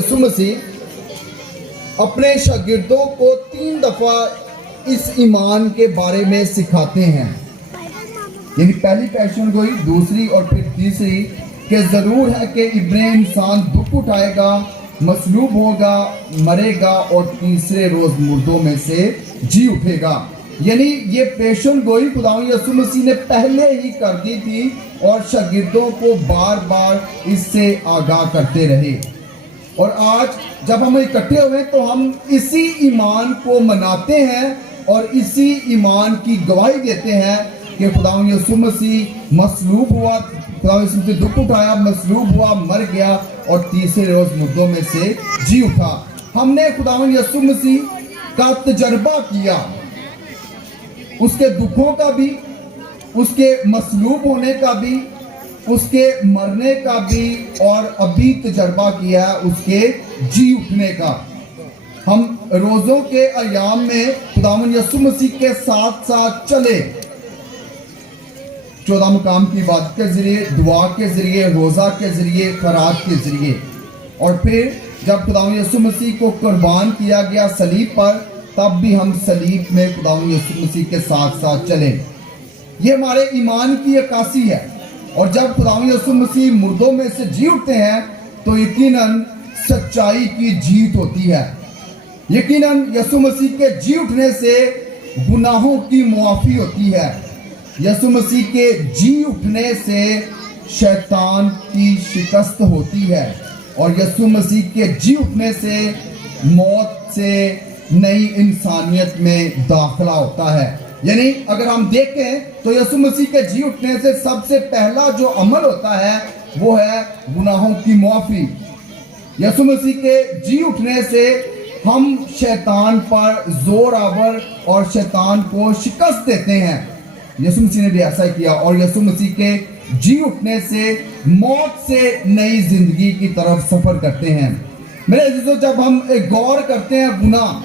یسوع مسیح اپنے شاگردوں کو 3 دفعہ اس ایمان کے بارے میں سکھاتے ہیں، یعنی پہلی پیشن گوئی، دوسری اور پھر تیسری، کہ ضرور ہے کہ ابن انسان دکھ اٹھائے گا، مصلوب ہوگا، مرے گا اور تیسرے روز مردوں میں سے جی اٹھے گا۔ یعنی یہ پیشن گوئی خداوند یسوع مسیح نے پہلے ہی کر دی تھی اور شاگردوں کو بار بار اس سے آگاہ کرتے رہے۔ اور آج جب ہم اکٹھے ہوئے تو ہم اسی ایمان کو مناتے ہیں اور اسی ایمان کی گواہی دیتے ہیں کہ خداوند یسوع مسیح مصلوب ہوا، خداوند یسوع مسیح دکھ اٹھایا، مصلوب ہوا، مر گیا اور تیسرے روز مردوں میں سے جی اٹھا۔ ہم نے خداوند یسوع مسیح کا تجربہ کیا، اس کے دکھوں کا بھی، اس کے مصلوب ہونے کا بھی، اس کے مرنے کا بھی، اور ابھی تجربہ کیا ہے اس کے جی اٹھنے کا۔ ہم روزوں کے ایام میں خداوند یسوع مسیح کے ساتھ ساتھ چلے، 14 مقام کی عبادت کے ذریعے، دعا کے ذریعے، روزہ کے ذریعے، خیرات کے ذریعے، اور پھر جب خداوند یسوع مسیح کو قربان کیا گیا صلیب پر، تب بھی ہم صلیب میں خداوند یسوع مسیح کے ساتھ ساتھ چلے۔ یہ ہمارے ایمان کی عکاسی ہے، اور جب خداوند یسوع مسیح مردوں میں سے جی اٹھتے ہیں تو یقیناً سچائی کی جیت ہوتی ہے۔ یقیناً یسوع مسیح کے جی اٹھنے سے گناہوں کی معافی ہوتی ہے۔ یسوع مسیح کے جی اٹھنے سے شیطان کی شکست ہوتی ہے، اور یسوع مسیح کے جی اٹھنے سے موت سے نئی انسانیت میں داخلہ ہوتا ہے۔ یعنی اگر ہم دیکھیں تو یسوع مسیح کے جی اٹھنے سے سب سے پہلا جو عمل ہوتا ہے وہ ہے گناہوں کی معافی۔ یسوع مسیح کے جی اٹھنے سے ہم شیطان پر زور آور اور شیطان کو شکست دیتے ہیں۔ یسوع مسیح نے بھی ایسا ہی کیا، اور یسوع مسیح کے جی اٹھنے سے موت سے نئی زندگی کی طرف سفر کرتے ہیں۔ میرے عزیزو، جب ہم غور کرتے ہیں گناہ،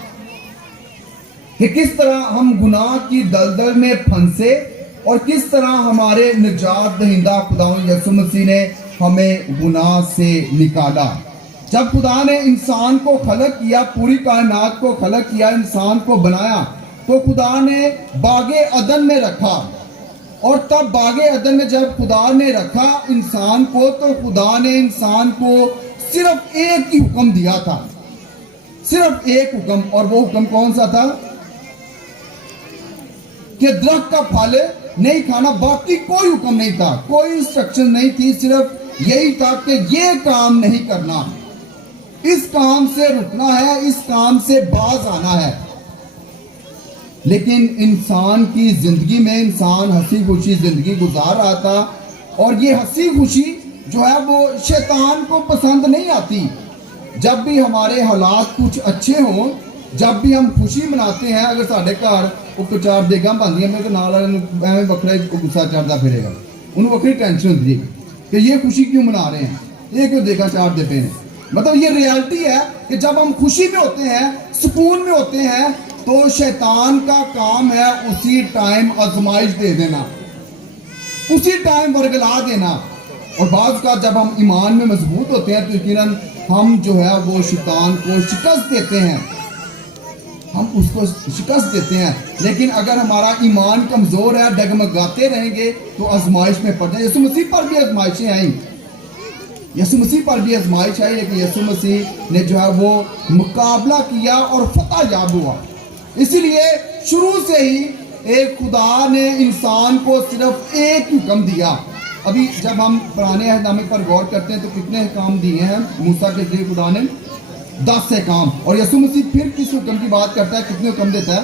کہ کس طرح ہم گناہ کی دلدل میں پھنسے اور کس طرح ہمارے نجات دہندہ خداوند یسوع مسیح نے ہمیں گناہ سے نکالا۔ جب خدا نے انسان کو خلق کیا، پوری کائنات کو خلق کیا، انسان کو بنایا، تو خدا نے باغ عدن میں رکھا، اور تب باغ عدن میں جب خدا نے رکھا انسان کو، تو خدا نے انسان کو صرف ایک ہی حکم دیا تھا، صرف ایک حکم، اور وہ حکم کون سا تھا؟ کہ درخت کا پھل نہیں کھانا۔ باقی کوئی حکم نہیں تھا، کوئی انسٹرکشن نہیں تھی، صرف یہی تھا کہ یہ کام نہیں کرنا، اس کام سے رکنا ہے، اس کام سے باز آنا ہے۔ لیکن انسان کی زندگی میں انسان ہنسی خوشی زندگی گزار رہا تھا، اور یہ ہنسی خوشی جو ہے وہ شیطان کو پسند نہیں آتی۔ جب بھی ہمارے حالات کچھ اچھے ہوں، جب بھی ہم خوشی مناتے ہیں، اگر ساڑھے گھر وہ چار دیگاں بندیاں میں نال ایویں بکرے غصہ چڑھتا پھرے گا، انہوں وکری ٹینشن ہوتی ہے کہ یہ خوشی کیوں منا رہے ہیں، یہ کیوں دیگاں چاڑتے پہ ہیں۔ مطلب یہ ریالٹی ہے کہ جب ہم خوشی میں ہوتے ہیں، سکون میں ہوتے ہیں، تو شیطان کا کام ہے اسی ٹائم آزمائش دے دینا، اسی ٹائم ورگلا دینا۔ اور بعض کا جب ہم ایمان میں مضبوط ہوتے ہیں تو یقیناً ہم جو ہے وہ شیطان کو شکست دیتے ہیں، ہم اس کو شکست دیتے ہیں۔ لیکن اگر ہمارا ایمان کمزور ہے، ڈگمگاتے رہیں گے تو آزمائش میں پڑ جائیں۔ یسوع مسیح پر بھی آزمائشیں آئیں، یسوع مسیح پر بھی آزمائش آئی، لیکن یسوع مسیح نے جو ہے وہ مقابلہ کیا اور فتح یاب ہوا۔ اسی لیے شروع سے ہی ایک خدا نے انسان کو صرف ایک حکم دیا۔ ابھی جب ہم پرانے عہد نامے پر غور کرتے ہیں تو کتنے حکام دیے ہیں موسیٰ کے ذریعے خدا نے؟ 10 حکام۔ اور یسوع مسیح پھر کس حکم کی بات کرتا ہے؟ کتنے حکم دیتا ہے؟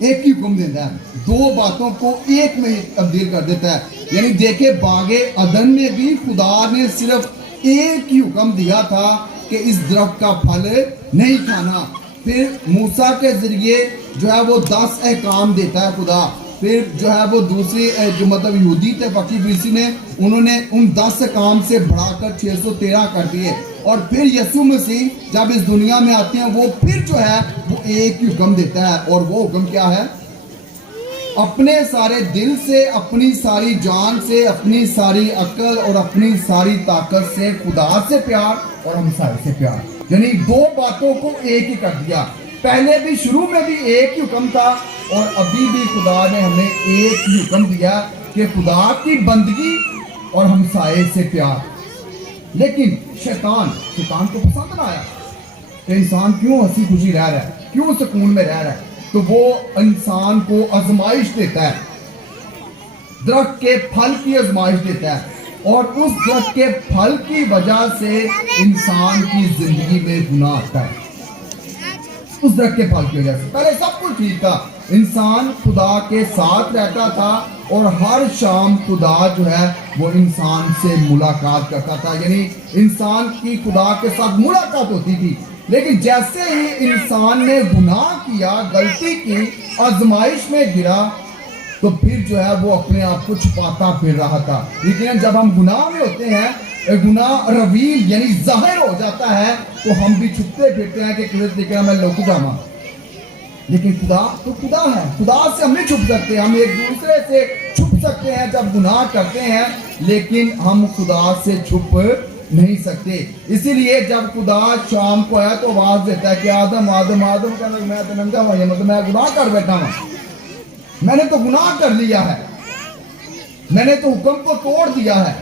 ایک ہی حکم دیتا ہے، 2 باتوں کو ایک میں تبدیل کر دیتا ہے۔ یعنی دیکھیں باغ عدن میں بھی خدا نے صرف ایک ہی حکم دیا تھا کہ اس درخت کا پھل نہیں کھانا۔ پھر موسیٰ کے ذریعے جو ہے وہ 10 احکام دیتا ہے خدا۔ پھر جو ہے وہ دوسری جو مطلب یہودی تھے فقی فریسی نے، انہوں نے ان 10 احکام سے بڑھا کر 613 کر دیے۔ اور پھر یسوع مسیح جب اس دنیا میں آتے ہیں وہ پھر جو ہے وہ ایک ہی حکم دیتا ہے، اور وہ حکم کیا ہے؟ اپنے سارے دل سے، اپنی ساری جان سے، اپنی ساری عقل اور اپنی ساری طاقت سے خدا سے پیار اور ہمسائے سے پیار، یعنی دو باتوں کو ایک ہی کر دیا۔ پہلے بھی شروع میں بھی ایک ہی حکم تھا اور ابھی بھی خدا نے ہمیں ایک ہی حکم دیا کہ خدا کی بندگی اور ہمسائے سے پیار۔ لیکن شیطان کو پسند نہ آیا کہ انسان کیوں ہنسی خوشی رہ رہا ہے، کیوں سکون میں رہ رہا ہے، تو وہ انسان کو آزمائش دیتا ہے، درخت کے پھل کی آزمائش دیتا ہے، اور اس درخت کے پھل کی وجہ سے انسان کی زندگی میں گناہ آتا ہے۔ اس درخت کے پھل کی وجہ سے پہلے سب کچھ ٹھیک تھا، انسان خدا کے ساتھ رہتا تھا اور ہر شام خدا جو ہے وہ انسان سے ملاقات کرتا تھا، یعنی انسان کی خدا کے ساتھ ملاقات ہوتی تھی۔ لیکن جیسے ہی انسان نے گناہ کیا، غلطی کی، آزمائش میں گرا، تو پھر جو ہے وہ اپنے آپ کو چھپاتا پھر رہا تھا۔ لیکن جب ہم گناہ میں ہوتے ہیں، گناہ رویل یعنی ظاہر ہو جاتا ہے، تو ہم بھی چھپتے پھرتے ہیں کہ کسی طریقے میں لوگ جانا۔ لیکن خدا تو خدا ہے، خدا سے ہم نہیں چھپ سکتے، ہم ایک دوسرے سے چھپ سکتے ہیں جب گناہ کرتے ہیں، لیکن ہم خدا سے چھپ نہیں سکتے۔ اسی لیے جب خدا شام کو آیا تو آواز دیتا ہے کہ آدم آدم آدم، کہنا میں تو ننگا ہوا، مطلب میں گناہ کر بیٹھا ہوں، میں نے تو گناہ کر لیا ہے، میں نے تو حکم کو توڑ دیا ہے۔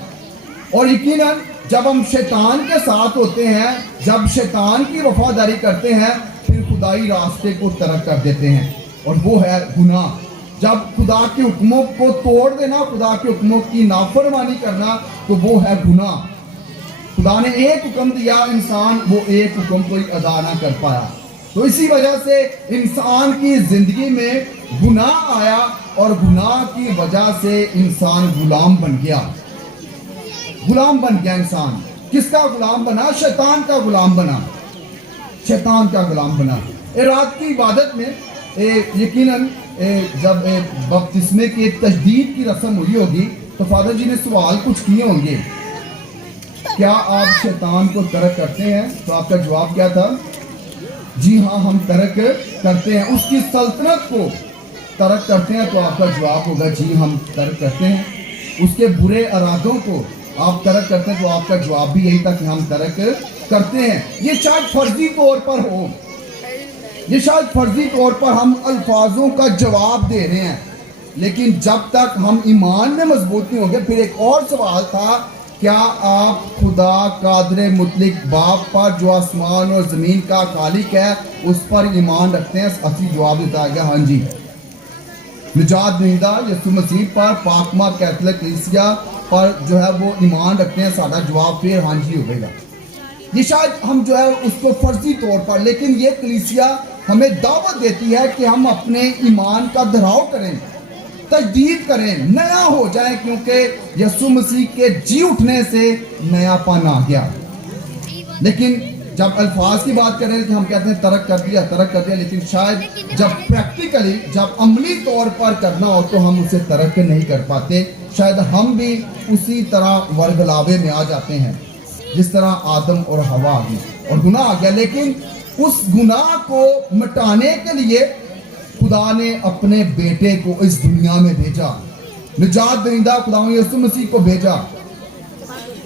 اور یقیناً جب ہم شیطان کے ساتھ ہوتے ہیں، جب شیطان کی وفاداری کرتے ہیں، پھر خدائی راستے کو ترک کر دیتے ہیں، اور وہ ہے گناہ۔ جب خدا کے حکموں کو توڑ دینا، خدا کے حکموں کی نافرمانی کرنا، تو وہ ہے گناہ۔ خدا نے ایک حکم دیا، انسان وہ ایک حکم کوئی ادا نہ کر پایا، تو اسی وجہ سے انسان کی زندگی میں گناہ آیا، اور گناہ کی وجہ سے انسان غلام بن گیا۔ غلام بن گیا انسان، کس کا غلام بنا؟ شیطان کا غلام بنا، شیطان کا غلام بنا۔ رات کی عبادت میں یقیناً جب بپتسمے کے تجدید کی رسم ہوئی ہوگی تو فادر جی نے سوال کچھ کیے ہوں گے، کیا آپ شیطان کو ترک کرتے ہیں؟ تو آپ کا جواب کیا تھا؟ جی ہاں، ہم ترک کرتے ہیں۔ اس کی سلطنت کو ترک کرتے ہیں؟ تو آپ کا جواب ہوگا جی ہم ترک کرتے ہیں۔ اس کے برے ارادوں کو آپ ترک کرتے ہیں؟ تو آپ کا جواب بھی یہی تھا کہ ہم ترک کرتے ہیں۔ یہ شاید فرضی طور پر ہو، یہ شاید فرضی طور پر ہم الفاظوں کا جواب دے رہے ہیں، لیکن جب تک ہم ایمان میں مضبوط نہیں ہوں گے۔ پھر ایک اور سوال تھا، کیا آپ خدا قادر مطلق باپ پر جو آسمان اور زمین کا خالق ہے اس پر ایمان رکھتے ہیں؟ اصلی جواب دیتا گیا ہاں جی۔ نجات دہندہ یسوع مسیح پر، پاکما کیتھولک کلیسیا پر جو ہے وہ ایمان رکھتے ہیں؟ سارا جواب پھر ہاں جی ہوگا۔ یہ شاید ہم جو ہے اس کو فرضی طور پر، لیکن یہ کلیسیا ہمیں دعوت دیتی ہے کہ ہم اپنے ایمان کا دہراؤ کریں، تجدید کریں، نیا ہو جائیں، کیونکہ یسوع مسیح کے جی اٹھنے سے نیا پن آ گیا۔ لیکن جب الفاظ کی بات کریں کہ ہم کہتے ہیں ترک کر دیا، لیکن شاید جب پریکٹیکلی، جب عملی طور پر کرنا ہو تو ہم اسے ترک نہیں کر پاتے۔ شاید ہم بھی اسی طرح ورگلاوے میں آ جاتے ہیں جس طرح آدم اور حوا آ گئی اور گناہ آ گیا۔ لیکن اس گناہ کو مٹانے کے لیے خدا نے اپنے بیٹے کو اس دنیا میں بھیجا، نجات دہندہ خدا یسوع مسیح کو بھیجا،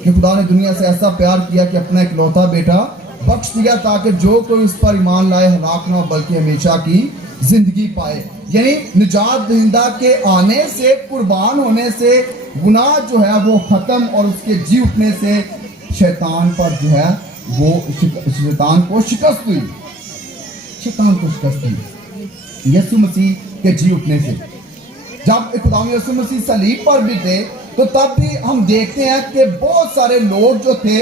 کہ خدا نے دنیا سے ایسا پیار کیا کہ اپنا اکلوتا بیٹا بخش دیا تاکہ جو کوئی اس پر ایمان لائے ہلاک نہ ہو بلکہ ہمیشہ کی زندگی پائے۔ یعنی نجات دہندہ کے آنے سے، قربان ہونے سے گناہ جو ہے وہ ختم، اور اس کے جی اٹھنے سے شیطان پر جو ہے وہ شیطان کو شکست ہوئی، شیطان کو شکست ہوئی یسوع مسیح کے جی اٹھنے سے۔ جب خدا یسوع مسیح صلیب پر بھی تھے تو تب بھی ہم دیکھتے ہیں کہ بہت سارے لوگ جو تھے،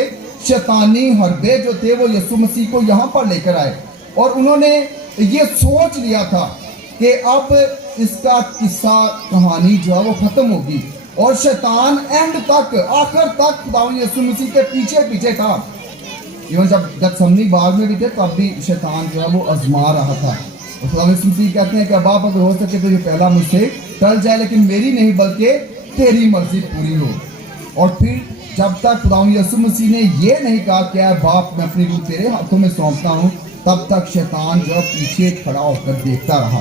شیطانی حربے جو تھے، وہ یسوع مسیح کو یہاں پر لے کر آئے، اور انہوں نے یہ سوچ لیا تھا کہ اب اس کا قصہ کہانی جو ہے وہ ختم ہوگی، اور شیطان اینڈ تک، آخر تک خدا یسوع مسیح کے پیچھے پیچھے تھا۔ ایون جب گتسمنی باغ میں بھی تھے تب بھی شیطان جو ہے وہ آزما رہا تھا، اور خدا یسوع مسیح کہتے ہیں کہ اب آپ اگر ہو سکے تو یہ پہلا مجھ سے ٹل جائے، لیکن میری نہیں بلکہ تیری مرضی پوری ہو۔ اور پھر جب تک خدا یسوع مسیح نے یہ نہیں کہا کہ اے باپ میں اپنی روح تیرے ہاتھوں میں سونپتا ہوں، تب تک شیطان جو پیچھے کھڑا ہو کر دیکھتا رہا۔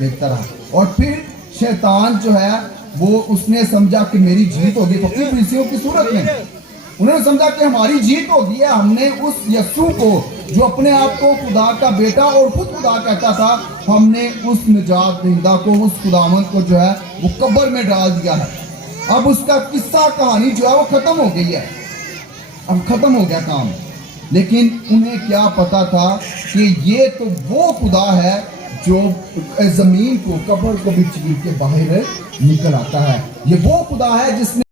دیکھتا رہا. اور پھر شیطان جو ہے وہ اس نے سمجھا کہ میری جیت ہوگی. تو ابلیسیوں کی صورت میں انہوں نے سمجھا کہ ہماری جیت ہوگی ہے. ہم نے اس یسوع کو جو اپنے آپ کو خدا کا بیٹا اور خود خدا کہتا تھا, ہم نے اس نجات دہندہ کو, اس خداوند کو جو ہے وہ قبر میں ڈال دیا ہے. اب اس کا قصہ کہانی جو ہے وہ ختم ہو گئی ہے, اب ختم ہو گیا کام. لیکن انہیں کیا پتا تھا کہ یہ تو وہ خدا ہے جو زمین کو, قبر کو بھی چیر کے باہر نکل آتا ہے. یہ وہ خدا ہے جس نے